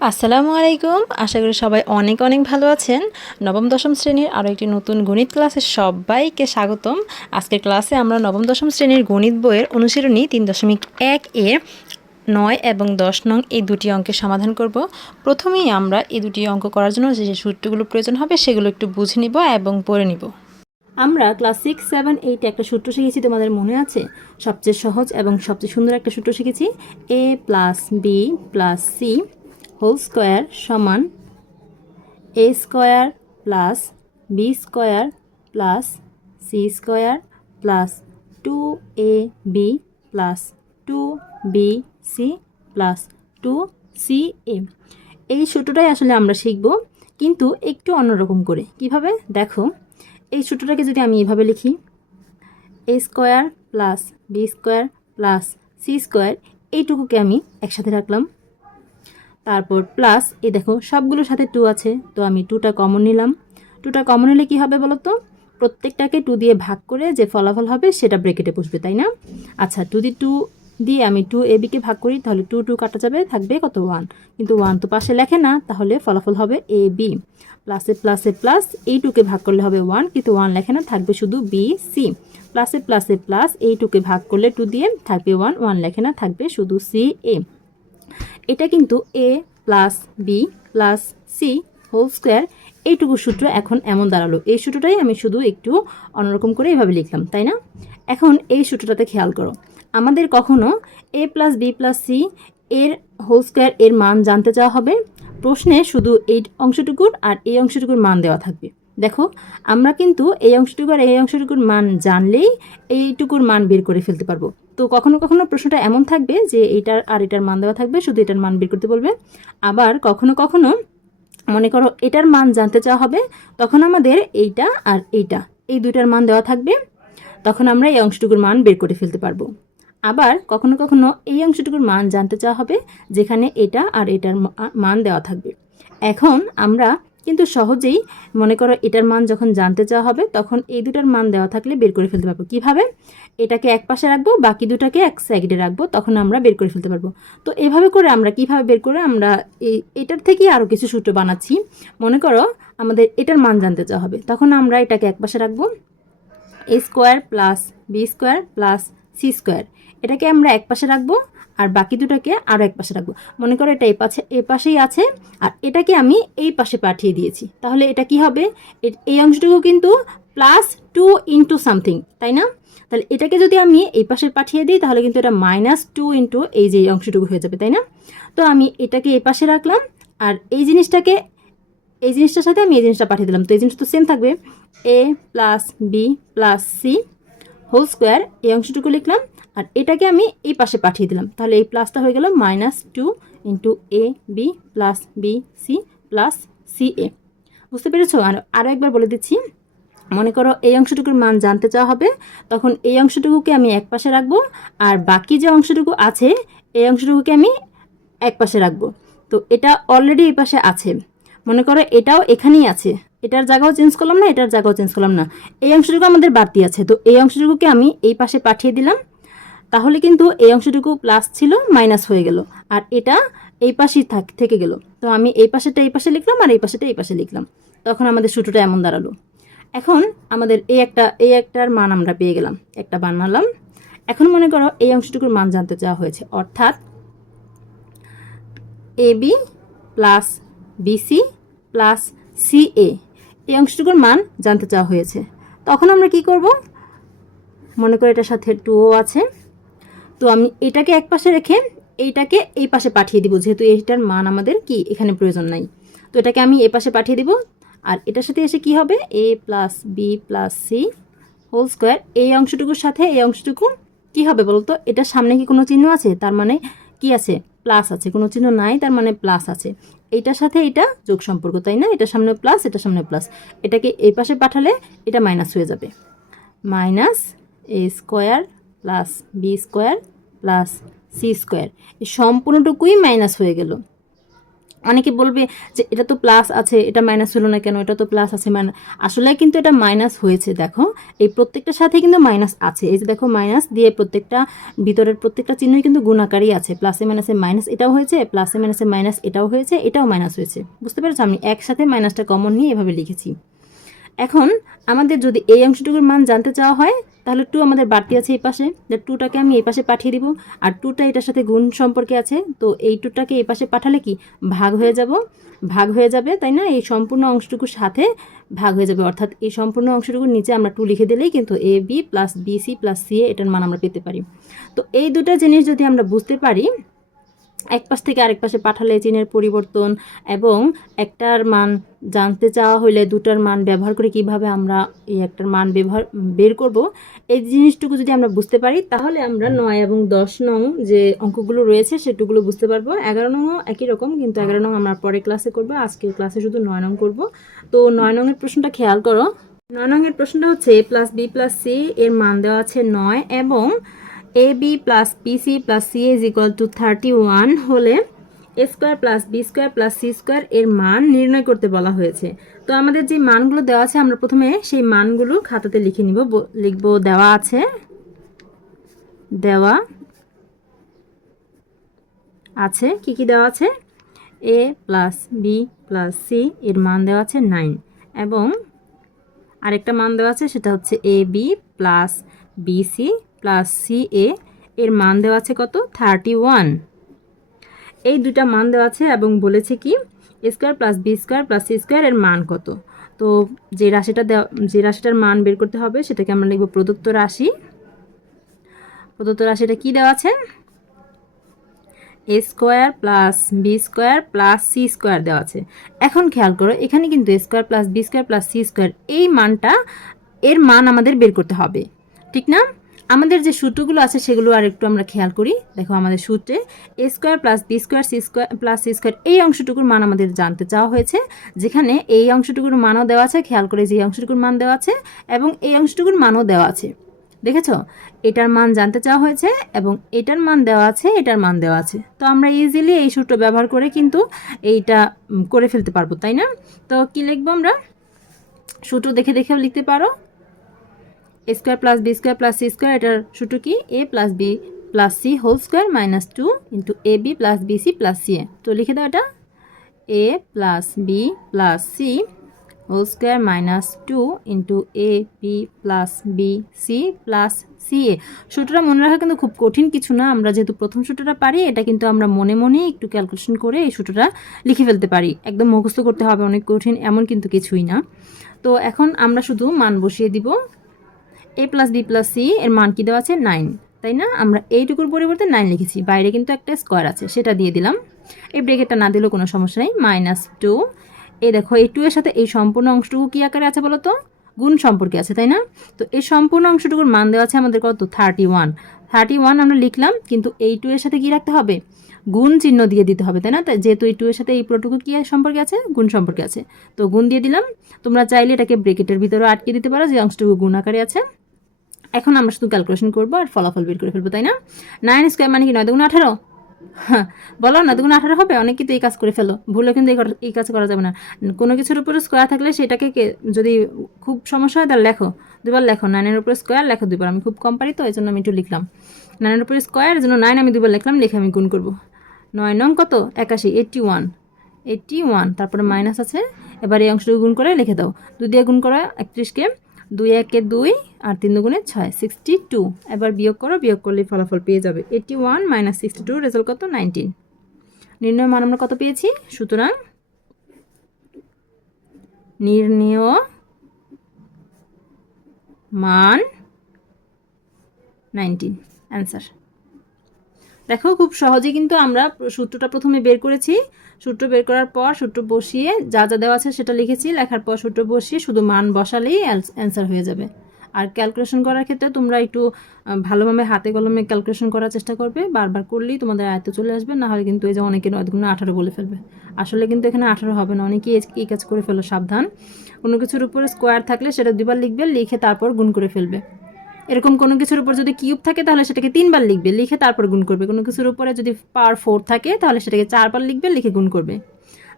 আসসালামু আলাইকুম। আশা করি সবাই অনেক অনেক ভালো আছেন। নবম দশম শ্রেণির আরও একটি নতুন গণিত ক্লাসে সবাইকে স্বাগতম। আজকের ক্লাসে আমরা নবম দশম শ্রেণির গণিত বইয়ের অনুশীলনী তিন দশমিক এক এর নয় এবং দশ নং এই দুটি অঙ্কের সমাধান করব। প্রথমেই আমরা এই দুটি অঙ্ক করার জন্য যে সূত্রগুলো প্রয়োজন হবে সেগুলো একটু বুঝে নিব এবং পড়ে নিব। আমরা ক্লাস সিক্স, সেভেন, এইট একটা সূত্র শিখেছি, তোমাদের মনে আছে? সবচেয়ে সহজ এবং সবচেয়ে সুন্দর একটা সূত্র শিখেছি, A plus B plus C whole square সমান A square plus B square plus C square plus two A B plus two B C plus two C A এই সূত্রটাই আসলে আমরা শিখব, কিন্তু একটু অন্যরকম করে। কীভাবে? দেখো, এই সূত্রটাকে যদি আমি এভাবে লিখি, A square plus B square plus C square, এইটুকুকে আমি একসাথে রাখলাম। তারপর প্লাস এই দেখো, সবগুলোর সাথে টু আছে, তো আমি টুটা কমন নিলাম। টুটা কমন নিলে কী হবে বলো তো প্রত্যেকটাকে টু দিয়ে ভাগ করে যে ফলাফল হবে সেটা ব্রেকেটে বসবে, তাই না? আচ্ছা টু দি টু দিয়ে আমি টু এ বিকে ভাগ করি, তাহলে টু টু কাটা যাবে, থাকবে কত ওয়ান কিন্তু ওয়ান তো পাশে লেখে না, তাহলে ফলাফল হবে এ বি প্লাসে প্লাসে প্লাস এই টুকে ভাগ করলে হবে ওয়ান কিন্তু ওয়ান লেখে না, থাকবে শুধু বি সি প্লাসে প্লাসে প্লাস এই টুকে ভাগ করলে টু দিয়ে থাকবে ওয়ান ওয়ান লেখে না, থাকবে শুধু সি এ এটা কিন্তু A plus B plus C whole square এইটুকু সূত্র এখন এমন দাঁড়াল। এই সূত্রটাই আমি শুধু একটু অন্যরকম করে এভাবে লিখলাম, তাই না? এখন এই সূত্রটাতে খেয়াল করো। আমাদের কখনো A plus B plus C এর হোল স্কোয়ার এর মান জানতে চাওয়া হবে? প্রশ্নে শুধু এই অংশটুকুর আর এই অংশটুকুর মান দেওয়া থাকবে। দেখো, আমরা কিন্তু এই অংশটুকু আর এই অংশটুকুর মান জানলেই এইটুকুর মান বের করে ফেলতে পারব। তো কখনো কখনো প্রশ্নটা এমন থাকবে যে এটার আর এটার মান দেওয়া থাকবে, শুধু এটার মান বের করতে বলবে। আবার কখনো কখনো মনে করো এটার মান জানতে চাওয়া হবে, তখন আমাদের এইটা আর এইটা, এই দুইটার মান দেওয়া থাকবে, তখন আমরা এই অংশটুকুর মান বের করে ফেলতে পারব। আবার কখনো কখনো এই অংশটুকুর মান জানতে চাওয়া হবে, যেখানে এটা আর এটার মান দেওয়া থাকবে। এখন আমরা কিন্তু সহজেই মনে করো এটার মান যখন জানতে চাওয়া হবে, তখন এই দুটার মান দেওয়া থাকলে বের করে ফেলতে পারব। কীভাবে? এটাকে এক পাশে রাখব, বাকি দুটাকে এক সাইডে রাখব, তখন আমরা বের করে ফেলতে পারব। তো এভাবে করে আমরা কীভাবে বের করে আমরা এই, এটার থেকেই আরও কিছু সূত্র বানাচ্ছি। মনে করো আমাদের এটার মান জানতে চাওয়া হবে, তখন আমরা এটাকে এক পাশে রাখব। A square plus B square plus C square, এটাকে আমরা এক পাশে রাখব। আর বাকি দুটাকে আরও এক পাশে রাখব। মনে করো এটা এই পাশে এই পাশেই আছে, আর এটাকে আমি এই পাশে পাঠিয়ে দিয়েছি। তাহলে এটা কি হবে? এই অংশটুকু কিন্তু প্লাস টু ইন্টু সামথিং তাই না? তাহলে এটাকে যদি আমি এই পাশে পাঠিয়ে দিই, তাহলে কিন্তু এটা মাইনাস টু ইন্টু এই যে অংশটুকু হয়ে যাবে, তাই না? তো আমি এটাকে এই পাশে রাখলাম, আর এই জিনিসটাকে এই জিনিসটার সাথে আমি এই জিনিসটা পাঠিয়ে দিলাম। তো এই জিনিসটা তো সেম থাকবে। A plus B plus C whole square এই অংশটুকু লিখলাম, আর এটাকে আমি এই পাশে পাঠিয়ে দিলাম। তাহলে এই প্লাসটা হয়ে গেল minus two into A B plus B C plus C A বুঝতে পেরেছ? আর আরও একবার বলে দিচ্ছি, মনে করো এই অংশটুকুর মান জানতে চাওয়া হবে, তখন এই অংশটুকুকে আমি এক পাশে রাখব, আর বাকি যে অংশটুকু আছে, এই অংশটুকুকে আমি এক পাশে রাখব। তো এটা অলরেডি এই পাশে আছে। মনে করো এটাও এখানেই আছে। এটার জায়গাও চেঞ্জ করলাম না, এটার জায়গাও চেঞ্জ করলাম না। এই অংশটুকু আমাদের বাড়তি আছে, তো এই অংশটুকুকে আমি এই পাশে পাঠিয়ে দিলাম। তাহলে কিন্তু এই অংশটুকু প্লাস ছিল মাইনাস হয়ে গেল। আর এটা এই পাশেই থাক, থেকে গেল। তো আমি এই পাশেটা এই পাশে লিখলাম আর এই পাশেটা এই পাশে লিখলাম। তখন আমাদের সূত্রটা এমন দাঁড়াল। এখন আমাদের এই একটা, এই একটার মান আমরা পেয়ে গেলাম। একটা বানালাম। এখন মনে করো এই অংশটুকুর মান জানতে চাওয়া হয়েছে। অর্থাৎ A B plus BC plus C A এই অংশটুকুর মান জানতে চাওয়া হয়েছে। তখন আমরা কি করব? মনে করো এটার সাথে টুও আছে। তো আমি এটাকে এক পাশে রেখে এইটাকে এই পাশে পাঠিয়ে দিব, যেহেতু এইটার মান আমাদের কি? এখানে প্রয়োজন নাই। তো এটাকে আমি এই পাশে পাঠিয়ে দিব। আর এটার সাথে এসে কি হবে? A plus B plus C whole square এই অংশটুকুর সাথে এই অংশটুকু কি হবে বলতো? এটার সামনে কি কোনো চিহ্ন আছে? তার মানে কি আছে? প্লাস আছে, কোনো চিহ্ন নাই, তার মানে প্লাস আছে। এইটার সাথে এটা যোগ সম্পর্ক, তাই না? এটা সামনে প্লাস এটা সামনে প্লাস এটাকে এই পাশে পাঠালে এটা মাইনাস হয়ে যাবে। Minus A square plus B square plus C square এই সম্পূর্ণটুকুই মাইনাস হয়ে গেল। অনেকে বলবে যে এটা তো প্লাস আছে, এটা মাইনাস হলো না কেন, এটা তো প্লাস আছে মানে আসলে কিন্তু এটা মাইনাস হয়েছে, দেখো। এই প্রত্যেকটার সাথে কিন্তু মাইনাস আছে। এই যে দেখো মাইনাস দিয়ে প্রত্যেকটা, ভিতরের প্রত্যেকটা চিহ্নই কিন্তু গুণাকারই আছে। প্লাসে মাইনাসে মাইনাস এটাও হয়েছে প্লাসে মাইনাসে মাইনাস এটাও হয়েছে, এটাও মাইনাস হয়েছে। বুঝতে পেরেছ? আমি একসাথে মাইনাসটা কমন নিয়ে এভাবে লিখেছি। এখন আমাদের যদি এই অংশটুকুর মান জানতে চাওয়া হয়, তাহলে টু আমাদের বাড়তি আছে এই পাশে। টুটাকে আমি এই পাশে পাঠিয়ে দিব। আর টুটা এটার সাথে গুণ সম্পর্কে আছে। তো এই টুটাকে এই পাশে পাঠালে কি? ভাগ হয়ে যাব। ভাগ হয়ে যাবে, তাই না? এই সম্পূর্ণ অংশটুকুর সাথে ভাগ হয়ে যাবে। অর্থাৎ এই সম্পূর্ণ অংশটুকুর নিচে আমরা টু লিখে দিলেই কিন্তু A B plus B C plus C এটার মান আমরা পেতে পারি। তো এই দুটো জিনিস যদি আমরা বুঝতে পারি এক পাশ থেকে আরেক পাশে পাঠালে চিনের পরিবর্তন এবং একটার মান জানতে চাওয়া হলে দুটার মান ব্যবহার করে কীভাবে আমরা এই একটার মান ব্যবহার, বের করব, এই জিনিসটুকু যদি আমরা বুঝতে পারি, তাহলে আমরা নয় এবং দশ নং যে অঙ্কগুলো রয়েছে সেটুকুলো বুঝতে পারব। এগারো নংও একই রকম, কিন্তু এগারো নং আমরা পরে ক্লাসে করব, আজকের ক্লাসে শুধু নয় নং করব। তো নয় নংয়ের প্রশ্নটা খেয়াল করো। নয় নংয়ের প্রশ্নটা হচ্ছে A plus B plus C এর মান দেওয়া আছে নয় এবং A B plus B C plus C is equal to thirty one হলে A square plus B square plus C square এর মান নির্ণয় করতে বলা হয়েছে। তো আমাদের যে মানগুলো দেওয়া আছে, আমরা প্রথমে সেই মানগুলো খাতাতে লিখে নিব। লিখব দেওয়া আছে। দেওয়া আছে। কি কি দেওয়া আছে? A plus B plus C এর মান দেওয়া আছে নাইন এবং আরেকটা মান দেওয়া আছে, সেটা হচ্ছে A B plus BC plus C A এর মান দেওয়া আছে কত? থার্টি ওয়ান এই দুটা মান দেওয়া আছে এবং বলেছে কি? Square plus B square plus C square এর মান কত? তো যে রাশিটা দেওয়া, যে রাশিটার মান বের করতে হবে, সেটাকে আমরা লিখব প্রদত্ত রাশি। প্রদত্ত রাশিটা কি দেওয়া আছে? A square plus B square plus C square দেওয়া আছে। এখন খেয়াল করো, এখানে কিন্তু square plus B square plus C square এই মানটা, এর মান আমাদের বের করতে হবে। ঠিক না? আমাদের যে সূত্রগুলো আছে সেগুলো আর একটু আমরা খেয়াল করি। দেখো আমাদের সূত্রে A square plus B square C square plus C square এই অংশটুকুর মান আমাদের জানতে চাওয়া হয়েছে, যেখানে এই অংশটুকুর মানও দেওয়া আছে, খেয়াল করে যে এই অংশটুকুর মান দেওয়া আছে, এবং এই অংশটুকুর মানও দেওয়া আছে। দেখেছ? এটার মান জানতে চাওয়া হয়েছে, এবং এটার মান দেওয়া আছে, এটার মান দেওয়া আছে। তো আমরা ইজিলি এই সূত্র ব্যবহার করে কিন্তু এইটা করে ফেলতে পারব, তাই না? তো কি লিখব আমরা? সূত্র দেখে দেখেও লিখতে পারো। Square plus B square plus C square, এটার সূত্র কি? A plus B plus C whole square minus two into A B plus B C plus C A. তো লিখে দাও এটা। A plus B plus C whole square minus two into A B plus B C plus C A. সূত্রটা মনে রাখা কিন্তু খুব কঠিন কিছু না, আমরা যেহেতু প্রথম সূত্রটা পারি, এটা কিন্তু আমরা মনে মনে একটু ক্যালকুলেশন করে এই সূত্রটা লিখে ফেলতে পারি। একদম মুখস্থ করতে হবে, অনেক কঠিন, এমন কিন্তু কিছুই না। তো এখন আমরা শুধু মান বসিয়ে দিব। A plus B plus C এর মান কি দেওয়া আছে? নাইন তাই না? আমরা এইটুকুর পরিবর্তে নাইন লিখেছি। বাইরে কিন্তু একটা স্কোয়ার আছে, সেটা দিয়ে দিলাম। এই ব্রেকেটটা না দিলেও কোনো সমস্যা নেই। মাইনাস টু এই দেখো, এই টু এর সাথে এই সম্পূর্ণ অংশটুকু কী আকারে আছে বলো তো গুণ সম্পর্কে আছে, তাই না? তো এই সম্পূর্ণ অংশটুকুর মান দেওয়া আছে আমাদের কত? থার্টি ওয়ান থার্টি ওয়ান আমরা লিখলাম, কিন্তু এই টু এর সাথে কী রাখতে হবে? গুণ চিহ্ন দিয়ে দিতে হবে, তাই না? তাই যেহেতু এই টু এর সাথে এই পুরোটুকু কী সম্পর্কে আছে? গুণ সম্পর্কে আছে। তো গুণ দিয়ে দিলাম। তোমরা চাইলে এটাকে ব্রেকেটের ভিতরে আটকে দিতে পারো, যে অংশটুকু গুণ আকারে আছে। এখন আমরা শুধু ক্যালকুলেশন করব আর ফলাফল বের করে ফেলব, তাই না? নাইন স্কোয়ার মানে কি নয় দুগুণ আঠারো? বলো না, দুগুণ আঠারো হবে? অনেক কিন্তু এই কাজ করে ফেলো। ভুলে কিন্তু এই কাজ করা যাবে না। কোনো কিছুর উপরে স্কোয়ার থাকলে সেটাকে যদি খুব সমস্যা হয় তাহলে লেখো। দুবার লেখো নাইনের উপরে স্কোয়ার লেখো দুবার। আমি খুব কম পারি তো এই জন্য আমি একটু লিখলাম। নাইনের উপরে স্কোয়ার জন্য নাইন আমি দুবার লিখলাম, লিখে আমি গুণ করব। নয় নং কত? একাশি এইটটি ওয়ান এইটটি ওয়ান তারপরে মাইনাস আছে। এবার এই অংশটুকু গুণ করে লিখে দাও। দুই দিয়ে গুণ করা, একত্রিশকে। দুই একে দুই আর তিন দুগুণে ছয় সিক্সটি টু এবার বিয়োগ করো, বিয়োগ করলে ফলাফল পেয়ে যাবে eighty one minus sixty two result কত? নাইনটিন নির্ণয় মান আমরা কত পেয়েছি? সুতরাং নির্ণয় মান নাইনটিন অ্যান্সার দেখো, খুব সহজে কিন্তু আমরা সূত্রটা প্রথমে বের করেছি। সূত্র বের করার পর সূত্র বসিয়ে যা যা দেওয়া আছে সেটা লিখেছি, লেখার পর সূত্র বসিয়ে শুধু মান বসালেই অ্যান্সার হয়ে যাবে। আর ক্যালকুলেশন করার ক্ষেত্রে তোমরা একটু ভালোভাবে হাতে কলমে ক্যালকুলেশন করার চেষ্টা করবে, বারবার করলেই তোমাদের আয়ত্ত চলে আসবে, না হলে কিন্তু এই যে অনেকে নয় দুগুণ আঠারো বলে ফেলবে। আসলে কিন্তু এখানে আঠারো হবে না, অনেকেই এই কাজ করে ফেলো, সাবধান। কোনো কিছুর উপরে স্কোয়ার থাকলে সেটা দুবার লিখবে, লিখে তারপর গুণ করে ফেলবে। এরকম কোনো কিছুর উপর যদি কিউব থাকে, তাহলে সেটাকে তিনবার লিখবে। লিখে তারপর গুণ করবে। কোনো কিছুর উপরে যদি পাওয়ার ফোর থাকে, তাহলে সেটাকে চারবার লিখবে, লিখে গুণ করবে।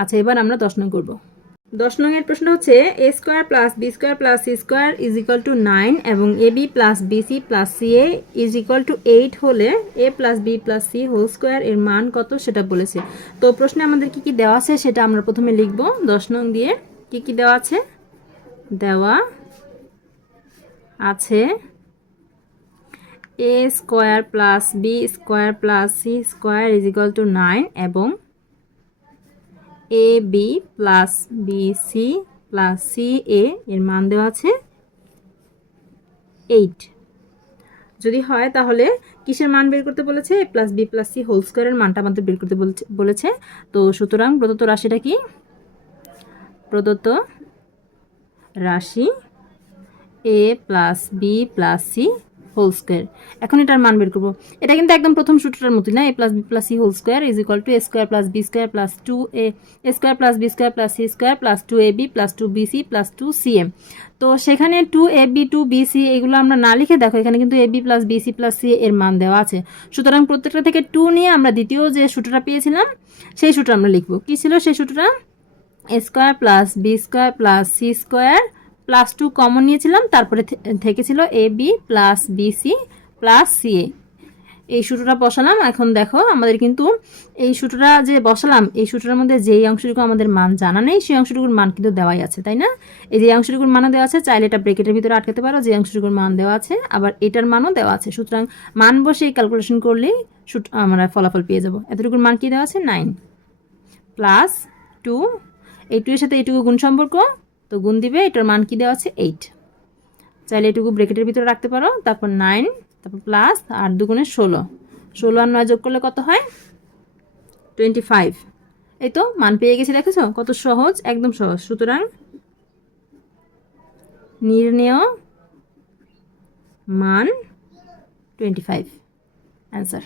আচ্ছা এবার আমরা দশ নং করব। দশ নংয়ের প্রশ্ন হচ্ছে, A square plus B square plus C square is equal to nine এবং A B plus B C plus C A is equal to eight হলে A plus B plus C whole square এর মান কত সেটা বলেছে। তো প্রশ্নে আমাদের কি কি দেওয়া আছে সেটা আমরা প্রথমে লিখব। দশ নং দিয়ে কি কি দেওয়া আছে? দেওয়া আছে A square plus B square plus C square is equal to nine এবং A B plus B C plus C A এর মান দেওয়া আছে এইট যদি হয় তাহলে কিসের মান বের করতে বলেছে? A plus B plus C whole স্কোয়ারের মানটা আমাদের বের করতে বলেছে তো সুতরাং প্রদত্ত রাশিটা কি? প্রদত্ত রাশি A plus B plus C whole square এখন এটার মান বের করব। এটা কিন্তু একদম প্রথম সূত্রটার মতোই, না? A plus B plus C whole square is equal to A square plus B square plus two A square plus B square plus C square plus two A B plus two B C plus two C M তো সেখানে two A B two B C এগুলো আমরা না লিখে দেখো, এখানে কিন্তু A B plus B C plus C এর মান দেওয়া আছে। সুতরাং প্রত্যেকটা থেকে টু নিয়ে আমরা দ্বিতীয় যে সূত্রটা পেয়েছিলাম, সেই সূত্র আমরা লিখব। কী ছিল সেই সূত্রটা? Square plus B square plus C square plus two common নিয়েছিলাম, তারপরে থে- থেকে ছিল A B plus B C plus C A এই সূত্রটা বসালাম, এখন দেখো আমাদের কিন্তু এই সূত্রটা যে বসালাম, এই সূত্রের মধ্যে যেই অংশটুকু আমাদের মান জানা নেই, সেই অংশটুকুর মান কিন্তু দেওয়াই আছে, তাই না? এই যে অংশটুকুর মানও দেওয়া আছে, চাইলে এটা ব্রেকেটের ভিতরে আটকাতে পারো, যে অংশটুকুর মান দেওয়া আছে, আবার এটার মানও দেওয়া আছে। সুতরাং মান বসে ক্যালকুলেশন করলেই সূত্র আমরা ফলাফল পেয়ে যাব। এতটুকুর মান কি দেওয়া আছে? নাইন প্লাস টু এই টু এর সাথে এইটুকু গুণ সম্পর্ক তো গুণ দিবে? এটার মান কি দেওয়া আছে? এইট চাইলে এটুকু ব্রেকেটের ভিতরে রাখতে পারো। তারপর নাইন তারপর প্লাস আর দুগুণে ষোলো। ষোলো আর নয় যোগ করলে কত হয়? টোয়েন্টি ফাইভ এই তো, মান পেয়ে গেছি, দেখেছ? কত সহজ, একদম সহজ। সুতরাং নির্ণেয় মান টোয়েন্টি ফাইভ অ্যান্সার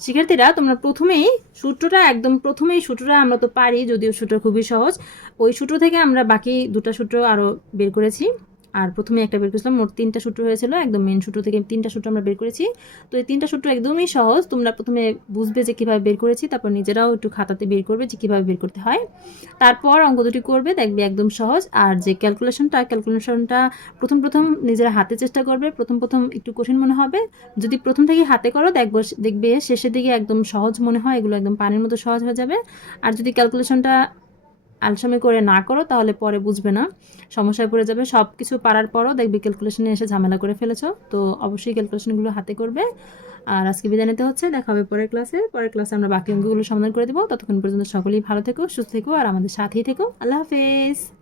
শিক্ষার্থীরা, তোমরা প্রথমেই সূত্রটা, একদম প্রথমেই সূত্রটা আমরা তো পারি, যদিও সূত্র খুবই সহজ। ওই সূত্র থেকে আমরা বাকি দুটা সূত্র আরও বের করেছি। আর প্রথমে একটা বের করেছিলাম, মোট তিনটা সূত্র হয়েছিল, একদম মেন সূত্র থেকে তিনটা সূত্র আমরা বের করেছি। তো এই তিনটা সূত্র একদমই সহজ, তোমরা প্রথমে বুঝবে যে কীভাবে বের করেছি, তারপর নিজেরাও একটু খাতাতে বের করবে যে কীভাবে বের করতে হয়। তারপর অঙ্ক দুটি করবে, দেখবে একদম সহজ, আর যে ক্যালকুলেশনটা ক্যালকুলেশনটা প্রথম প্রথম নিজেরা হাতে চেষ্টা করবে, প্রথম প্রথম একটু কঠিন মনে হবে। যদি প্রথম থেকে হাতে করো, দেখব, দেখবে শেষের দিকে একদম সহজ মনে হয়, এগুলো একদম পানির মতো সহজ হয়ে যাবে। আর যদি ক্যালকুলেশনটা আলসামি করে না করো, তাহলে পরে বুঝবে না। সমস্যায় পড়ে যাবে সব কিছু পারার পরও দেখবে ক্যালকুলেশনে এসে ঝামেলা করে ফেলেছ। তো অবশ্যই ক্যালকুলেশনগুলো হাতে করবে। আর আজকে বিদায় নিতে হচ্ছে, দেখা হবে পরের ক্লাসে পরের ক্লাসে আমরা বাকি অঙ্কগুলো সমাধান করে দেবো। ততক্ষণ পর্যন্ত সকলেই ভালো থেকো, সুস্থ থেকো, আর আমাদের সাথেই থেকো। আল্লাহ হাফেজ।